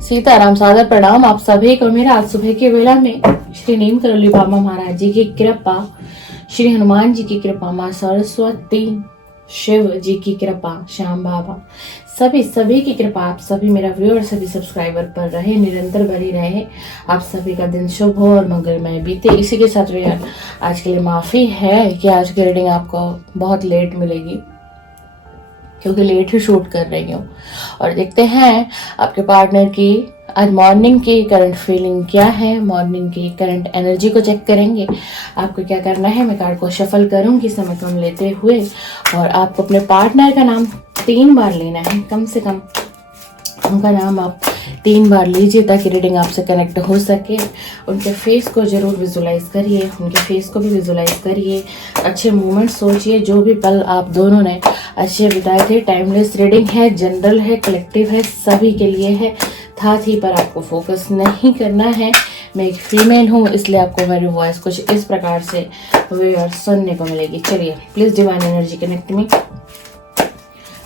सीताराम सादर प्रणाम आप सभी को मेरा आज सुबह के वेला में श्री नीम करोली बाबा महाराज जी की कृपा, श्री हनुमान जी की कृपा, माँ सरस्वती, शिव जी की कृपा, श्याम बाबा, सभी की कृपा आप सभी मेरा व्यूअर सभी सब्सक्राइबर पर रहे, निरंतर बनी रहे। आप सभी का दिन शुभ हो और मंगलमय बीते। इसी के साथ व्यूअर आज के लिए माफ़ी है कि आज की रीडिंग आपको बहुत लेट मिलेगी, क्योंकि लेट ही शूट कर रही हूँ। और देखते हैं आपके पार्टनर की आज मॉर्निंग की करंट फीलिंग क्या है, मॉर्निंग की करंट एनर्जी को चेक करेंगे। आपको क्या करना है, मैं कार्ड को शफल करूँगी समय कम लेते हुए, और आपको अपने पार्टनर का नाम 3 बार लेना है, कम से कम उनका नाम आप 3 बार लीजिए ताकि रीडिंग आपसे कनेक्ट हो सके। उनके फेस को जरूर विजुलाइज करिए, उनके फेस को भी विजुलाइज करिए, अच्छे मोमेंट सोचिए, जो भी पल आप दोनों ने अच्छे बिताए थे। टाइमलेस रीडिंग है, जनरल है, कलेक्टिव है, सभी के लिए है। साथ ही पर आपको फोकस नहीं करना है। मैं एक फीमेल हूँ, इसलिए आपको मेरी वॉइस कुछ इस प्रकार से व्यूअर सुनने को मिलेगी। चलिए, please divine energy connect me,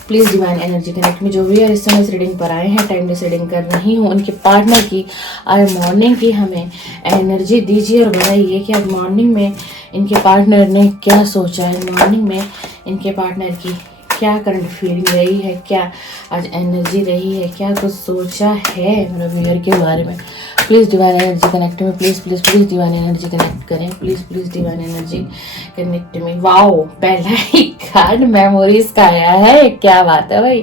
please divine energy connect में। जो व्यूअर इस समय रीडिंग पर आए हैं, टाइमलेस रीडिंग कर रही हूँ, उनके पार्टनर की आज मॉर्निंग की हमें एनर्जी दीजिए और बताइए कि आज मॉर्निंग में इनके पार्टनर ने क्या सोचा है, मॉर्निंग में इनके पार्टनर की क्या करंट फीलिंग रही है, क्या आज एनर्जी रही है, क्या कुछ सोचा है मेरे व्यूअर के बारे में। प्लीज़ डिवाइन एनर्जी कनेक्ट में, please please please divine energy connect करें, please please divine energy connect में। वाओ, पहला ही कार्ड मेमोरीज का आया है, क्या बात है भाई।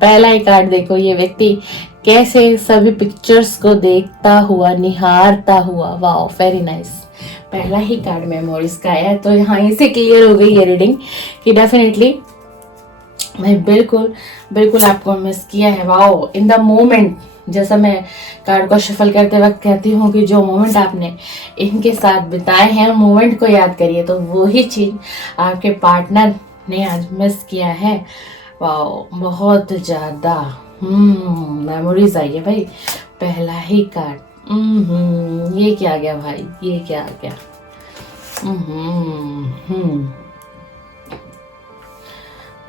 पहला ही कार्ड देखो, ये व्यक्ति कैसे सभी पिक्चर्स को देखता हुआ, निहारता हुआ। Wow, very nice. पहला ही कार्ड मेमोरीज का आया, तो यहाँ से क्लियर हो गई ये रीडिंग कि डेफिनेटली मैं बिल्कुल आपको मिस किया है। वाओ, इन द मोमेंट, जैसा मैं कार्ड को शफल करते वक्त कहती हूँ कि जो मोमेंट आपने इनके साथ बिताए हैं, मोमेंट को याद करिए, तो वही चीज आपके पार्टनर ने आज मिस किया है। वाओ, बहुत ज्यादा मेमोरीज आई है भाई। पहला ही कार्ड, ये क्या आ गया भाई, ये क्या आ गया।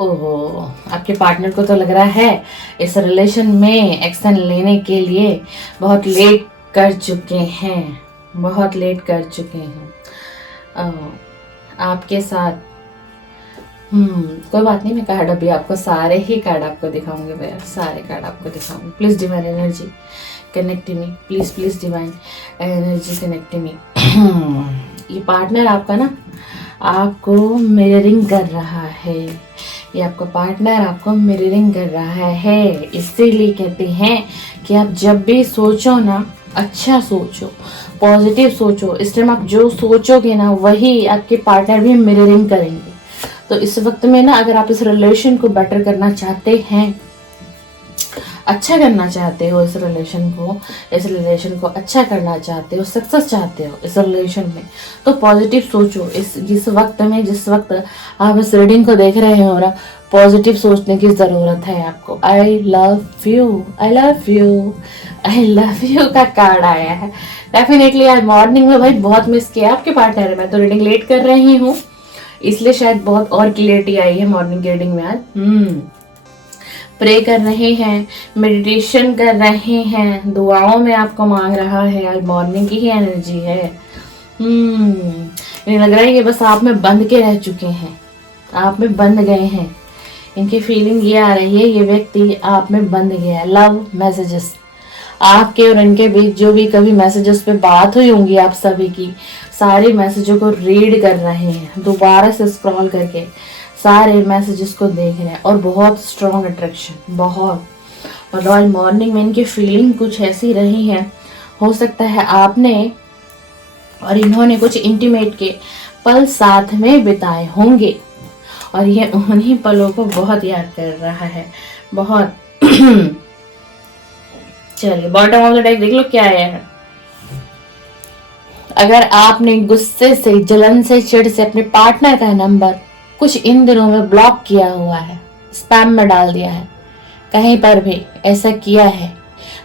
ओहो, आपके पार्टनर को तो लग रहा है इस रिलेशन में एक्शन लेने के लिए बहुत लेट कर चुके हैं, बहुत लेट कर चुके हैं आपके साथ। कोई बात नहीं, मैं कार्ड अभी आपको सारे ही कार्ड आपको दिखाऊंगी भैया, सारे कार्ड आपको दिखाऊंगी। Please divine energy connect me, please please divine energy connect me. ये पार्टनर आपका ना आपको मिररिंग कर रहा है, ये आपका पार्टनर आपको मिररिंग कर रहा है। इसीलिए कहते हैं कि आप जब भी सोचो ना, अच्छा सोचो, पॉजिटिव सोचो। इस टाइम आप जो सोचोगे ना, वही आपके पार्टनर भी मिररिंग करेंगे। तो इस वक्त में ना, अगर आप इस रिलेशन को बेटर करना चाहते हैं, अच्छा करना चाहते हो, इस रिलेशन को अच्छा करना चाहते हो, सक्सेस चाहते हो इस रिलेशन में, तो पॉजिटिव सोचो। इस वक्त में, जिस वक्त आप इस रीडिंग को देख रहे हो ना, पॉजिटिव सोचने की जरूरत है आपको। I love you, I love you, I love you का कार्ड आया है। डेफिनेटली आज मॉर्निंग में भाई बहुत मिस किया आपके पार्टनर है। मैं तो रीडिंग लेट कर रही हूँ, इसलिए शायद बहुत और क्लियरिटी आई है मॉर्निंग की रीडिंग में आज। प्रे कर रहे हैं, मेडिटेशन कर रहे हैं, दुआओं में आपको मांग रहा है। आज मॉर्निंग की ही एनर्जी है। इन्हें लग रहा है कि बस आप में बंध के रह चुके हैं, आप में बंध गए हैं। इनकी फीलिंग ये आ रही है, ये व्यक्ति आप में बंध गया है। लव मैसेजेस आपके और इनके बीच, जो भी कभी मैसेजेस पे बात हुई होंगी आप सभी की, सारे मैसेजों को रीड कर रहे हैं, दोबारा से स्क्रॉल करके सारे मैसेजेस को देख रहे हैं, और बहुत स्ट्रॉन्ग अट्रैक्शन, बहुत। मतलब आज मॉर्निंग में इनकी फीलिंग कुछ ऐसी रही है, हो सकता है आपने और इन्होंने कुछ इंटीमेट के पल साथ में बिताए होंगे, और ये उन्हीं पलों को बहुत याद कर रहा है, बहुत। चलिए, बॉटम ऑफ द डेक देख लो क्या आया है। अगर आपने गुस्से से, जलन से, चिढ़ से अपने पार्टनर का नंबर कुछ इन दिनों में ब्लॉक किया हुआ है, स्पैम में डाल दिया है, कहीं पर भी ऐसा किया है,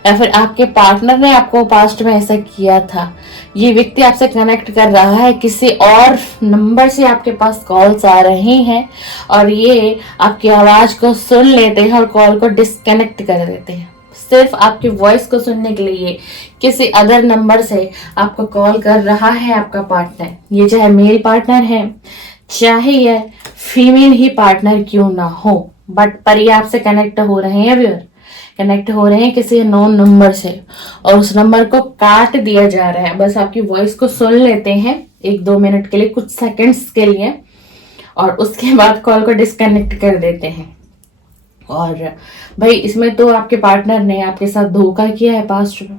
या फिर आपके पार्टनर ने आपको पास्ट में ऐसा किया था, ये व्यक्ति आपसे कनेक्ट कर रहा है, किसी और नंबर से आपके पास कॉल्स आ रही हैं, और ये आपकी आवाज को सुन लेते हैं और कॉल को डिस्कनेक्ट कर देते हैं। सिर्फ आपकी वॉइस को सुनने के लिए किसी अदर नंबर से आपको कॉल कर रहा है आपका पार्टनर। ये चाहे मेल पार्टनर है, चाहे यह फीमेल ही पार्टनर क्यों ना हो, बट पर ये आपसे कनेक्ट हो रहे हैं व्यूअर, कनेक्ट हो रहे हैं किसी नॉन नंबर से, और उस नंबर को काट दिया जा रहा है। बस आपकी वॉइस को सुन लेते हैं 1-2 मिनट के लिए, कुछ सेकंड्स के लिए, और उसके बाद कॉल को डिस्कनेक्ट कर देते हैं। और भाई इसमें तो आपके पार्टनर ने आपके साथ धोखा किया है, पास्ट में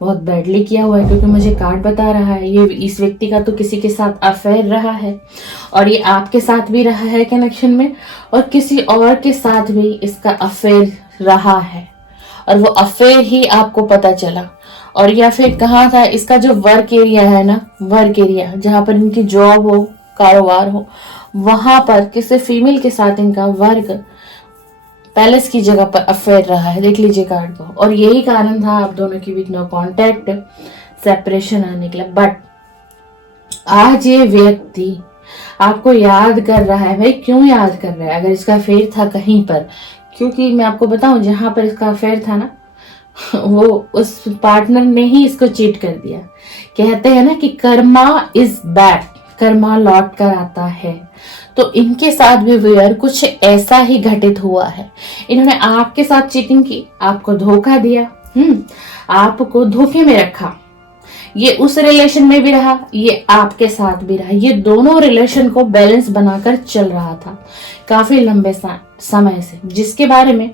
बहुत बैडली किया हुआ है, क्योंकि मुझे कार्ड बता रहा है ये इस व्यक्ति का तो किसी के साथ अफेयर रहा है, और ये आपके साथ भी रहा है कनेक्शन में, और किसी और के साथ भी इसका अफेयर रहा है, और वो अफेयर ही आपको पता चला। और या फिर कहाँ था इसका जो वर्क एरिया है ना, वर्क एरिया जहाँ पर इनकी जॉब हो, कारोबार हो, वहां पर किसी फीमेल के साथ इनका वर्क पैलेस की जगह पर अफेयर रहा है। देख लीजिए कार्ड को, और यही कारण था आप दोनों के बीच नो कॉन्टैक्ट, सेपरेशन आने के लिए। बट आज ये व्यक्ति आपको याद कर रहा है। भाई क्यों याद कर रहा है? अगर इसका अफेयर था कहीं पर, क्योंकि मैं आपको बताऊं जहां पर इसका अफेयर था ना, वो उस पार्टनर ने ही इसको चीट कर दिया। कहते हैं ना कि कर्मा इज बैक, कर्मा लौट कर आता है। तो इनके साथ भी व्यूअर कुछ ऐसा ही घटित हुआ है। इन्होंने आपके साथ चीटिंग की, आपको धोखा दिया, आपको धोखे में रखा। ये उस रिलेशन में भी रहा, ये आपके साथ भी रहा। ये दोनों रिलेशन को बैलेंस बनाकर चल रहा था काफी लंबे समय से, जिसके बारे में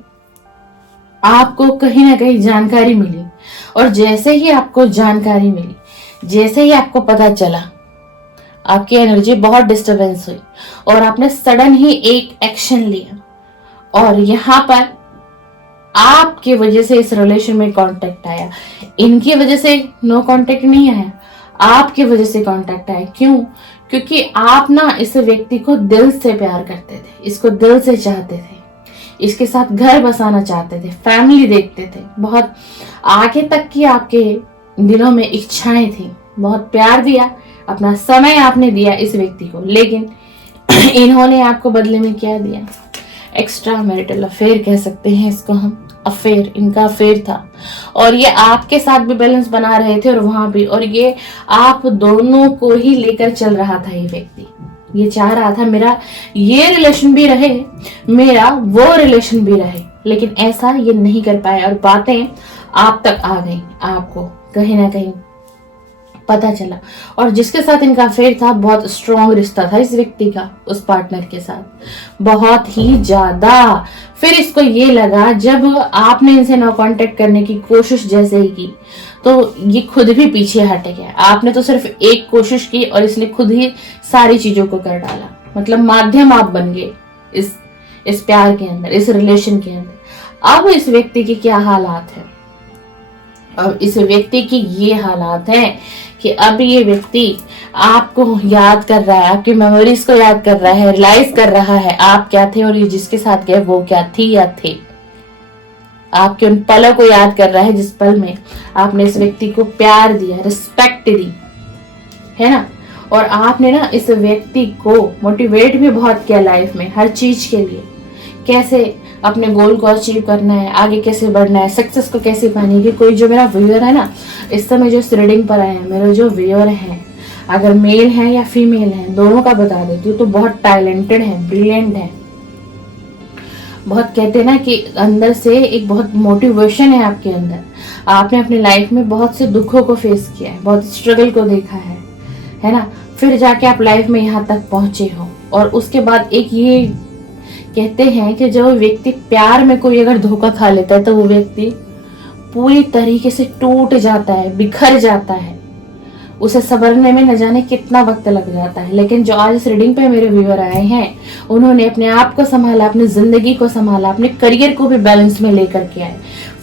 आपको कहीं ना कहीं जानकारी मिली। और जैसे ही आपको जानकारी मिली, जैसे ही आपको पता चला, आपकी एनर्जी बहुत डिस्टरबेंस हुई और आपने सडन ही एक एक्शन लिया। और यहाँ पर आपकी वजह से इस रिलेशन में कांटेक्ट आया। इनकी वजह से नो कांटेक्ट नहीं आया, आपकी वजह से कांटेक्ट आया। क्यों? क्योंकि आप ना इस व्यक्ति को दिल से प्यार करते थे, इसको दिल से चाहते थे, इसके साथ घर बसाना चाहते थे, फैमिली देखते थे, बहुत आगे तक की आपके दिलों में इच्छाएं थी, बहुत प्यार दिया, अपना समय आपने दिया इस व्यक्ति को। लेकिन इन्होंने आपको बदले में क्या दिया? एक्स्ट्रा मैरिटल अफेयर कह सकते हैं इसको हम, अफेयर, इनका अफेयर था। और ये आपके साथ भी बैलेंस बना रहे थे और वहां भी, और ये आप दोनों को ही लेकर चल रहा था। ये व्यक्ति ये चाह रहा था मेरा ये रिलेशन भी रहे, मेरा वो रिलेशन भी रहे, लेकिन ऐसा ये नहीं कर पाए। और बातें आप तक आ गई, आपको कहीं ना कहीं पता चला। और जिसके साथ इनका अफेयर था, बहुत स्ट्रॉन्ग रिश्ता था इस व्यक्ति का उस पार्टनर के साथ, बहुत ही ज्यादा। फिर इसको ये लगा, जब आपने इनसे नो कांटेक्ट करने की कोशिश जैसे ही की, तो ये खुद भी पीछे हट गया। आपने तो सिर्फ एक कोशिश की और इसने खुद ही सारी चीजों को कर डाला। मतलब माध्यम आप बन गए इस प्यार के अंदर, इस रिलेशन के अंदर। अब इस व्यक्ति के क्या हालात है? अब इस व्यक्ति की ये हालात हैं कि अब ये व्यक्ति आपको याद कर रहा है, आपकी मेमोरीज को याद कर रहा है, रियलाइज कर रहा है आप क्या थे और ये जिसके साथ गए वो क्या थी या थे। आपके उन पलों को याद कर रहा है जिस पल में आपने इस व्यक्ति को प्यार दिया, रिस्पेक्ट दी, है ना। और आपने ना इस व्यक्ति को मोटिवेट भी बहुत किया लाइफ में, हर चीज के लिए, कैसे अपने गोल को अचीव करना है, आगे कैसे बढ़ना है, सक्सेस को कैसे पानी है। कोई जो मेरा व्यूअर है ना, इस समय जो इस रीडिंग पर आए हैं, मेरे जो व्यूअर हैं, अगर मेल है या फीमेल है, दोनों का बता देती हूँ, तो बहुत टैलेंटेड है, ब्रिलियंट है, बहुत कहते हैं ना कि अंदर से एक बहुत मोटिवेशन है आपके अंदर। आपने अपनी लाइफ में बहुत से दुखों को फेस किया है, बहुत स्ट्रगल को देखा है ना, फिर जाके आप लाइफ में यहाँ तक पहुंचे हो। और उसके बाद एक ये कहते हैं कि जब व्यक्ति प्यार में कोई अगर धोखा खा लेता है तो वो व्यक्ति पूरी तरीके से टूट जाता है, बिखर जाता है, उसे संभलने में न जाने कितना वक्त लग जाता है। लेकिन जो आज इस रीडिंग पे मेरे व्यूअर आए हैं, उन्होंने अपने आप को संभाला, अपनी जिंदगी को संभाला, अपने करियर को भी बैलेंस में लेकर के आए,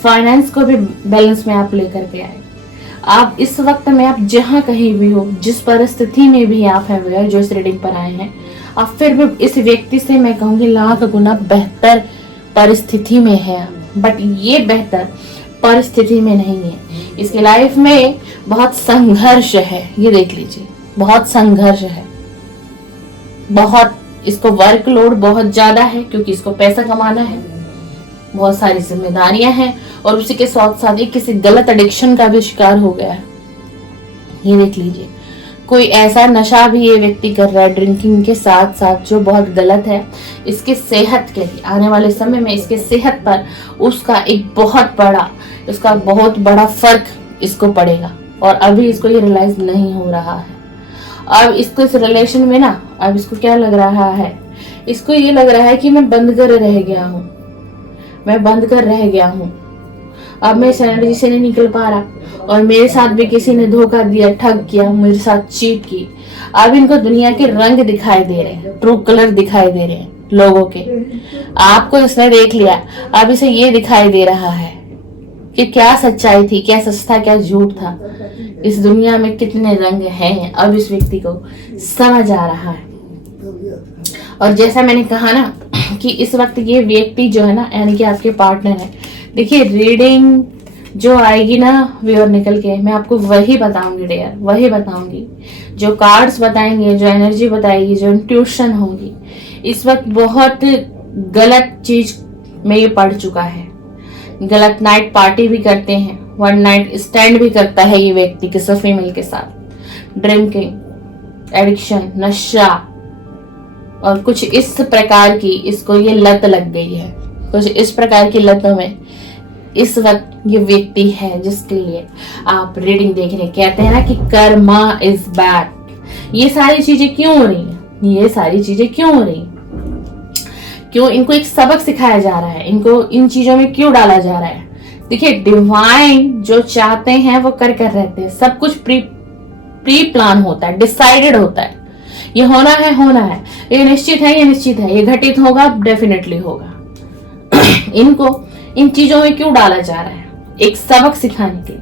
फाइनेंस को भी बैलेंस में आप लेकर के आए। आप इस वक्त में आप जहाँ कहीं भी हो, जिस परिस्थिति में भी आप हैं व्यूअर जो इस रीडिंग पर आए हैं, आप फिर भी इस व्यक्ति से मैं कहूंगी लाख गुना बेहतर परिस्थिति में है। बट ये बेहतर परिस्थिति में नहीं है, इसकी लाइफ में बहुत संघर्ष है। ये देख लीजिए, बहुत संघर्ष है, बहुत इसको वर्कलोड बहुत ज्यादा है, क्योंकि इसको पैसा कमाना है, बहुत सारी जिम्मेदारियां हैं और उसी के साथ साथ ही किसी गलत एडिक्शन का भी शिकार हो गया है। ये देख लीजिए, कोई ऐसा नशा भी ये व्यक्ति कर रहा है ड्रिंकिंग के साथ साथ जो बहुत गलत है। इसके सेहत के लिए आने वाले समय में इसके सेहत पर उसका बहुत बड़ा फर्क इसको पड़ेगा और अभी इसको ये रियलाइज नहीं हो रहा है। अब इसको इस रिलेशन में ना, अब इसको क्या लग रहा है, इसको ये लग रहा है कि मैं बंद कर रह गया हूँ, अब मैं इस एनर्जी से नहीं निकल पा रहा और मेरे साथ भी किसी ने धोखा दिया, ठग किया, मेरे साथ चीट की। अब इनको दुनिया के रंग दिखाई दे रहे हैं, ट्रू कलर दिखाई दे रहे हैं लोगों के। आपको इसने देख लिया, अब इसे ये दिखाई दे रहा है कि क्या सच्चाई थी, क्या सच था, क्या झूठ था, इस दुनिया में कितने रंग हैं। अब इस व्यक्ति को समझ आ रहा है। और जैसा मैंने कहा ना कि इस वक्त ये व्यक्ति जो है ना, यानी कि आपके पार्टनर है, देखिए रीडिंग जो आएगी ना व्यूअर निकल के, मैं आपको वही बताऊंगी डियर, वही बताऊंगी। जो कार्ड्स बताएंगे, जो एनर्जी बताएगी, जो इंट्यूशन होगी, इस वक्त बहुत गलत चीज में ये पड़ चुका है। गलत नाइट पार्टी भी करते हैं, वन नाइट स्टैंड भी करता है ये व्यक्ति किसी फीमेल के साथ। ड्रिंकिंग, एडिक्शन, नशा और कुछ इस प्रकार की इसको ये लत लग गई है। कुछ इस प्रकार की लतों में इस वक्त ये व्यक्ति है जिसके लिए आप रीडिंग देख रहे हैं। कहते हैं ना कि कर्मा इज बैड। ये सारी चीजें क्यों हो रही हैं? क्यों इनको एक सबक सिखाया जा रहा है? इनको इन चीजों में क्यों डाला जा रहा है? देखिए, डिवाइन जो चाहते हैं वो कर रहते हैं। सब कुछ प्री प्लान होता है, डिसाइडेड होता है। ये होना है, ये निश्चित है, ये घटित होगा, डेफिनेटली होगा। इनको इन चीजों में क्यों डाला जा रहा है? एक सबक सिखाने के लिए।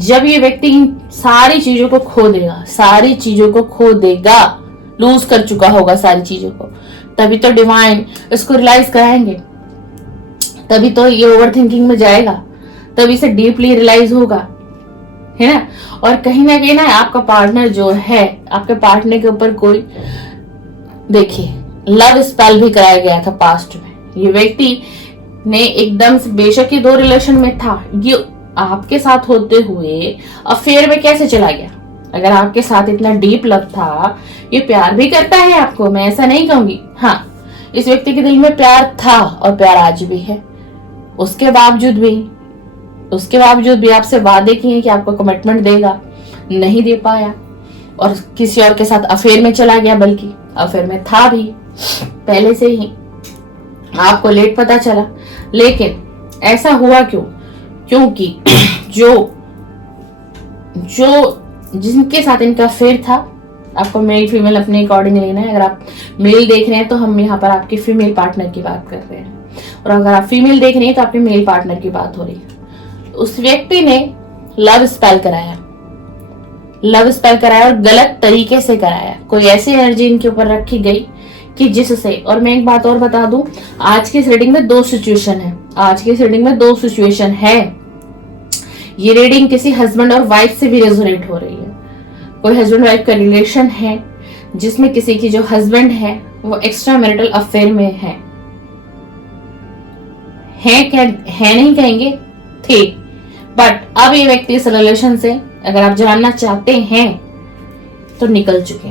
जब ये व्यक्ति इन सारी चीजों को खो देगा, लूज कर चुका होगा सारी चीजों को, तभी तो डिवाइन इसको रियलाइज कराएंगे, तभी तो ये ओवरथिंकिंग में जाएगा, तभी से डीपली रियलाइज होगा, है ना। और कहीं ना कहीं ना आपका पार्टनर जो है, आपके पार्टनर के ऊपर कोई, देखिए, लव स्पेल भी कराया गया था पास्ट में। ये व्यक्ति ने एकदम से, बेशक ये 2 रिलेशन में था, ये आपके साथ होते हुए अफेयर में कैसे चला गया? अगर आपके साथ इतना डीप लव था, ये प्यार भी करता है आपको, मैं ऐसा नहीं कहूंगी। हाँ, इस व्यक्ति के दिल में प्यार था और प्यार आज भी है। उसके बावजूद भी आपसे वादे किए कि आपको कमिटमेंट देगा, नहीं दे पाया और किसी और के साथ अफेयर में चला गया। बल्कि अफेयर में था भी पहले से ही, आपको लेट पता चला। लेकिन ऐसा हुआ क्यों? क्योंकि जो जिनके साथ इनका अफेयर था, आपको मेल फीमेल अपने अकॉर्डिंग लेना है। अगर आप मेल देख रहे हैं तो हम यहाँ पर आपके फीमेल पार्टनर की बात कर रहे हैं, और अगर आप फीमेल देख रहे हैं तो आपके मेल पार्टनर की बात हो रही है। उस व्यक्ति ने लव स्पेल कराया और गलत तरीके से कराया। कोई ऐसी एनर्जी इनके ऊपर रखी गई कि जिससे, और मैं एक बात और बता दूं, आज की इस रीडिंग में 2 सिचुएशन है। ये रीडिंग किसी हस्बैंड और वाइफ से भी रेजोनेट हो रही है। कोई हस्बैंड वाइफ का रिलेशन है जिसमें किसी की जो हस्बैंड है वो एक्स्ट्रा मैरिटल अफेयर में है क्या, है नहीं कहेंगे, थे, बट अब ये व्यक्ति इस रिलेशन से, अगर आप जानना चाहते हैं तो निकल चुके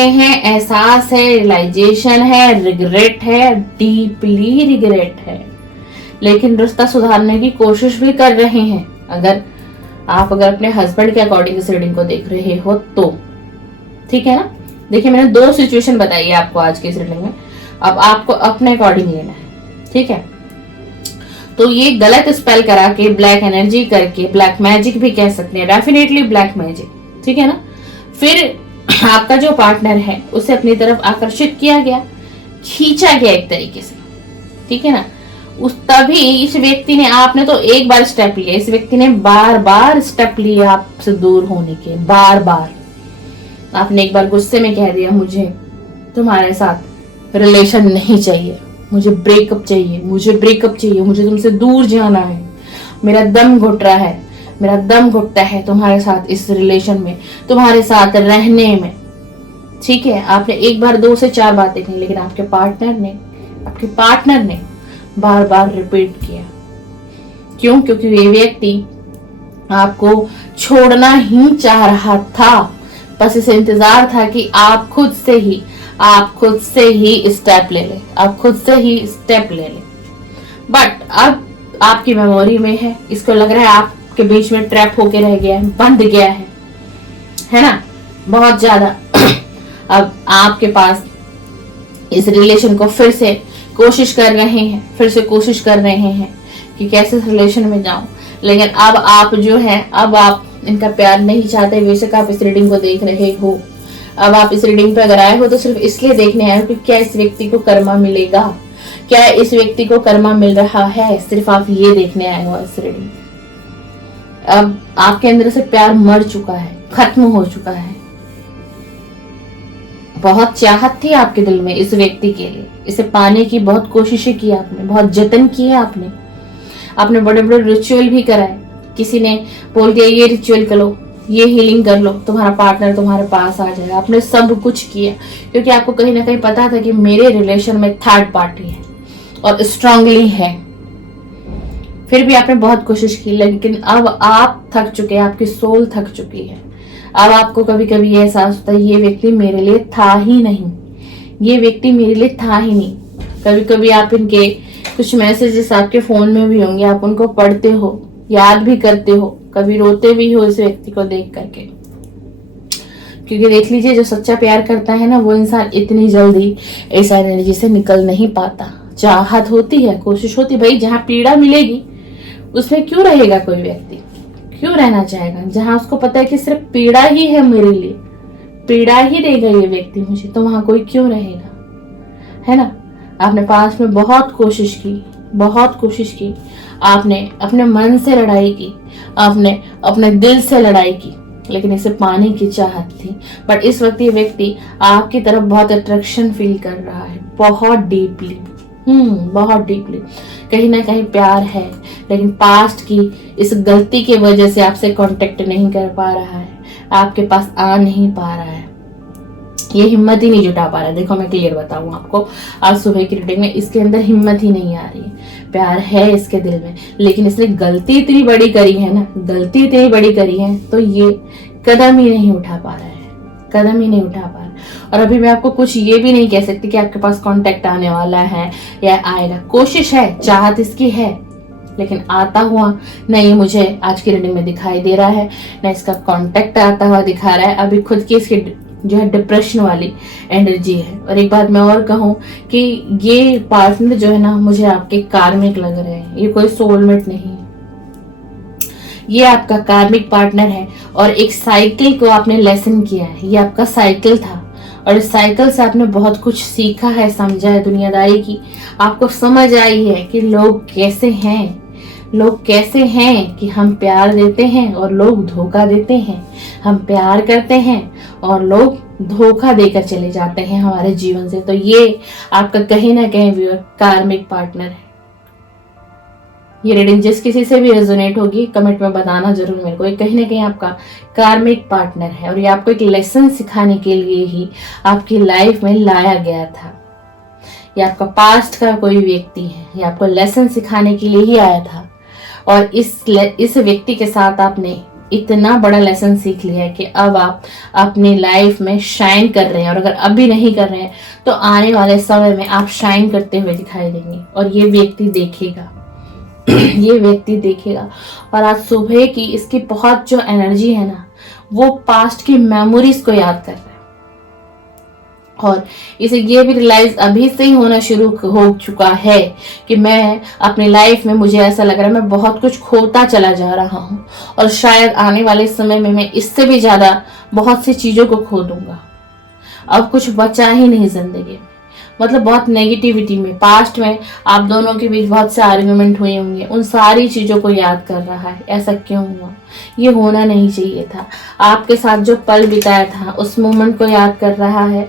हैं। एहसास है, रियलाइजेशन है, रिग्रेट है, डीपली रिग्रेट है, लेकिन रिश्ता सुधारने की कोशिश भी कर रहे हैं। अगर अपने हस्बैंड के अकॉर्डिंग इस रीडिंग को देख रहे हो तो ठीक है ना। देखिए, मैंने 2 सिचुएशन बताई है आपको आज की इस रीडिंग में, अब आपको अपने अकॉर्डिंग लेना है, ठीक है। तो ये गलत स्पेल करा के, ब्लैक एनर्जी करके, ब्लैक मैजिक भी कह सकते हैं, डेफिनेटली ब्लैक मैजिक, ठीक है ना। फिर आपका जो पार्टनर है उसे अपनी तरफ आकर्षित किया गया, खींचा गया एक तरीके से, ठीक है ना। तभी इस व्यक्ति ने, आपने तो एक बार स्टेप लिया, इस व्यक्ति ने बार स्टेप लिया आपसे दूर होने के। बार आपने एक बार गुस्से में कह दिया, मुझे तुम्हारे साथ रिलेशन नहीं चाहिए, मुझे ब्रेकअप चाहिए, मुझे तुमसे दूर जाना है, मेरा दम घुटता है तुम्हारे साथ इस रिलेशन में, तुम्हारे साथ रहने में, ठीक है। आपने 1 बार 2 से 4 बातें कही, लेकिन आपके पार्टनर ने बार बार रिपीट किया। क्यों? क्योंकि ये व्यक्ति आपको छोड़ना ही चाह रहा था, बस इसे इंतजार था कि आप खुद से ही स्टेप ले ले, आप खुद से ही स्टेप ले ले। बट अब आपकी मेमोरी में है, इसको लग रहा है आपके बीच में ट्रैप होके रह गया है, बंद गया है ना, बहुत ज्यादा। अब आपके पास इस रिलेशन को फिर से कोशिश कर रहे हैं कि कैसे इस रिलेशन में जाऊं, लेकिन अब आप जो है, अब आप इनका प्यार नहीं चाहते। बेशक आप इस रीडिंग को देख रहे हो, अब आप इस रीडिंग पे अगर आए हो तो सिर्फ इसलिए देखने आए हो कि क्या इस व्यक्ति को कर्मा मिलेगा, क्या इस व्यक्ति को कर्मा मिल रहा है, सिर्फ आप ये देखने आए हो इस रीडिंग। अब आपके अंदर से प्यार मर चुका है, खत्म हो चुका है। बहुत चाहत थी आपके दिल में इस व्यक्ति के लिए, इसे पाने की बहुत कोशिशें की आपने, बहुत जतन किए आपने बड़े बड़े रिचुअल भी कराए। किसी ने बोल दिया ये रिचुअल कर लो, ये हीलिंग कर लो, तुम्हारा पार्टनर तुम्हारे पास आ जाएगा। आपने सब कुछ किया क्योंकि आपको कहीं ना कहीं पता था कि मेरे रिलेशन में थर्ड पार्टी है और स्ट्रांगली है। फिर भी आपने बहुत कोशिश की, लेकिन अब आप थक चुके हैं, आपकी सोल थक चुकी है। अब आपको कभी कभी एहसास होता है ये व्यक्ति मेरे लिए था ही नहीं, ये व्यक्ति मेरे लिए था ही नहीं। कभी कभी आप इनके कुछ मैसेजेस आपके फोन में भी होंगे, आप उनको पढ़ते हो, याद भी करते हो, कभी रोते भी हो इस व्यक्ति को देख करके। क्योंकि देख लीजिए, जो सच्चा प्यार करता है ना, वो इंसान इतनी जल्दी इस एनर्जी से निकल नहीं पाता। चाहत होती है, कोशिश होती है, भाई जहाँ पीड़ा मिलेगी उसमें क्यों रहेगा कोई व्यक्ति, क्यों रहना चाहेगा? जहां उसको पता है कि सिर्फ पीड़ा ही है मेरे लिए, पीड़ा ही देगा ये व्यक्ति मुझे, तो वहां कोई क्यों रहेगा, है ना। आपने पास में बहुत कोशिश की, आपने अपने मन से लड़ाई की, आपने अपने दिल से लड़ाई की, लेकिन इसे पाने की चाहत थी। बट इस वक्त ये व्यक्ति आपकी तरफ बहुत अट्रैक्शन फील कर रहा है, बहुत डीपली, बहुत डीपली। कहीं ना कहीं प्यार है, लेकिन पास्ट की इस गलती की वजह से आपसे कांटेक्ट नहीं कर पा रहा है, आपके पास आ नहीं पा रहा है, ये हिम्मत ही नहीं जुटा पा रहा है। देखो मैं क्लियर बताऊं आपको, आज सुबह की रीडिंग में इसके अंदर हिम्मत ही नहीं आ रही है। प्यार है इसके दिल में, लेकिन इसने गलती इतनी बड़ी करी है ना, गलती इतनी बड़ी करी है, तो ये कदम ही नहीं उठा पा रहा है, कदम ही नहीं उठा पा रहा। और अभी मैं आपको कुछ ये भी नहीं कह सकती कि आपके पास कांटेक्ट आने वाला है या आएगा। कोशिश है, चाहत इसकी है, लेकिन आता हुआ नहीं मुझे आज की रीडिंग में दिखाई दे रहा है, ना इसका कांटेक्ट आता हुआ दिखा रहा है। अभी खुद की इसकी जो है डिप्रेशन वाली एनर्जी है। और एक बात मैं और कहूँ कि ये पार्टनर जो है ना, मुझे आपके कार्मिक लग रहे हैं, ये कोई सोलमेट नहीं, ये आपका कार्मिक पार्टनर है। और एक साइकिल को आपने लेसन किया है, ये आपका साइकिल था, और इस साइकिल से आपने बहुत कुछ सीखा है, समझा है दुनियादारी की। आपको समझ आई है कि लोग कैसे हैं, लोग कैसे हैं कि हम प्यार देते हैं और लोग धोखा देते हैं, हम प्यार करते हैं और लोग धोखा देकर चले जाते हैं हमारे जीवन से। तो ये आपका कहीं ना कहीं व्यूअर कार्मिक पार्टनर है। ये रीडिंग जिस किसी से भी रेजोनेट होगी कमेंट में बताना जरूर मेरे को। ये कहीं ना कहीं आपका कार्मिक पार्टनर है और ये आपको एक लेसन सिखाने के लिए ही आपकी लाइफ में लाया गया था। ये आपका पास्ट का कोई व्यक्ति है, ये आपको लेसन सिखाने के लिए ही आया था। और इस व्यक्ति के साथ आपने इतना बड़ा लेसन सीख लिया है कि अब आप अपनी लाइफ में शाइन कर रहे हैं, और अगर अभी नहीं कर रहे हैं तो आने वाले समय में आप शाइन करते हुए दिखाई देंगे। और ये व्यक्ति देखेगा ये व्यक्ति देखेगा। और आज सुबह की इसकी बहुत जो एनर्जी है ना, वो पास्ट की मेमोरीज को याद कर रहा है, और इसे ये भी रियलाइज अभी से ही होना शुरू हो चुका है कि मैं अपनी लाइफ में, मुझे ऐसा लग रहा है मैं बहुत कुछ खोता चला जा रहा हूँ, और शायद आने वाले समय में मैं इससे भी ज्यादा बहुत सी चीजों को खो दूंगा। अब कुछ बचा ही नहीं जिंदगी में, मतलब बहुत नेगेटिविटी में। पास्ट में आप दोनों के बीच बहुत से आर्ग्यूमेंट हुए होंगे, उन सारी चीजों को याद कर रहा है। ऐसा क्यों हुआ, ये होना नहीं चाहिए था। आपके साथ जो पल बिताया था उस मोमेंट को याद कर रहा है।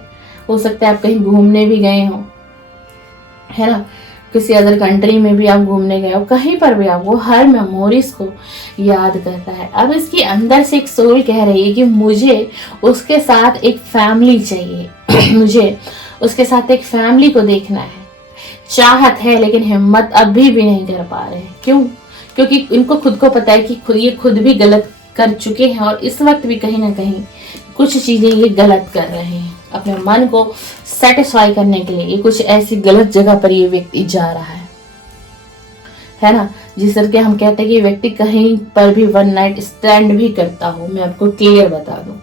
हो सकता है आप कहीं घूमने भी गए हो, है ना, किसी अदर कंट्री में भी आप घूमने गए हो, कहीं पर भी आप, वो हर मेमोरीज को याद कर रहा है। अब इसके अंदर से एक सोल कह रही है कि मुझे उसके साथ एक फैमिली चाहिए मुझे उसके साथ एक फैमिली को देखना है। चाहत है लेकिन हिम्मत अभी भी नहीं कर पा रहे हैं। क्यों? क्योंकि इनको खुद को पता है कि ये खुद भी गलत कर चुके हैं और इस वक्त भी कहीं ना कहीं कुछ चीजें ये गलत कर रहे हैं। अपने मन को सेटिस्फाई करने के लिए ये कुछ ऐसी गलत जगह पर ये व्यक्ति जा रहा है ना, जिस करके हम कहते हैं कि ये व्यक्ति कहीं पर भी वन नाइट स्टैंड भी करता हो, मैं आपको क्लियर बता दूं,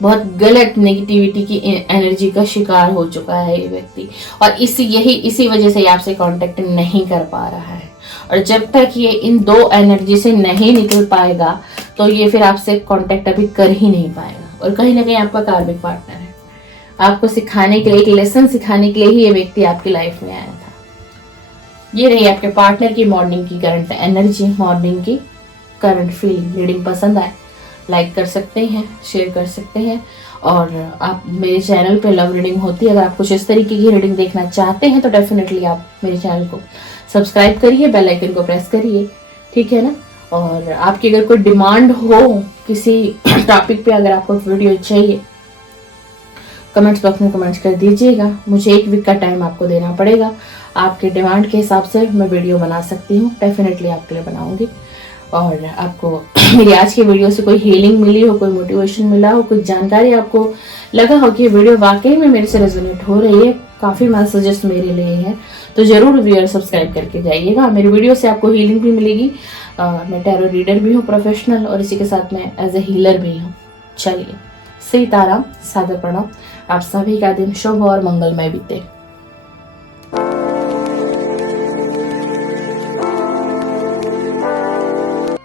बहुत गलत नेगेटिविटी की एनर्जी का शिकार हो चुका है ये व्यक्ति, और इसी वजह से ये आपसे कांटेक्ट नहीं कर पा रहा है। और जब तक ये इन दो एनर्जी से नहीं निकल पाएगा तो ये फिर आपसे कांटेक्ट अभी कर ही नहीं पाएगा। और कहीं ना कहीं आपका कार्मिक पार्टनर है, आपको सिखाने के लिए, एक लेसन सिखाने के लिए ही ये व्यक्ति आपकी लाइफ में आया था। ये रही आपके पार्टनर की मॉर्निंग की करंट एनर्जी, मॉर्निंग की करंट फीलिंग। रीडिंग पसंद आए लाइक कर सकते हैं, शेयर कर सकते हैं, और आप मेरे चैनल पे लव रीडिंग होती है, अगर आप कुछ इस तरीके की रीडिंग देखना चाहते हैं तो डेफिनेटली आप मेरे चैनल को सब्सक्राइब करिए, बेल आइकन को प्रेस करिए, ठीक है ना। और आपकी अगर कोई डिमांड हो किसी टॉपिक पे, अगर आपको वीडियो चाहिए, कमेंट्स बॉक्स में कमेंट्स कर दीजिएगा। मुझे 1 वीक का टाइम आपको देना पड़ेगा, आपके डिमांड के हिसाब से मैं वीडियो बना सकती हूँ, डेफिनेटली आपके लिए बनाऊंगी। और आपको मेरी आज की वीडियो से कोई हीलिंग मिली हो, कोई मोटिवेशन मिला हो, कुछ जानकारी आपको लगा हो कि ये वीडियो वाकई में मेरे से रेजोनेट हो रही है, काफ़ी मैसेजेस मेरे लिए हैं, तो ज़रूर व्यूअर सब्सक्राइब करके जाइएगा। मेरी वीडियो से आपको हीलिंग भी मिलेगी। मैं टैरो रीडर भी हूँ प्रोफेशनल, और इसी के साथ मैं एज ए हीलर भी हूँ। चलिए, सीताराम, सादर प्रणाम। आप सभी का दिन शुभ और मंगलमय बीते।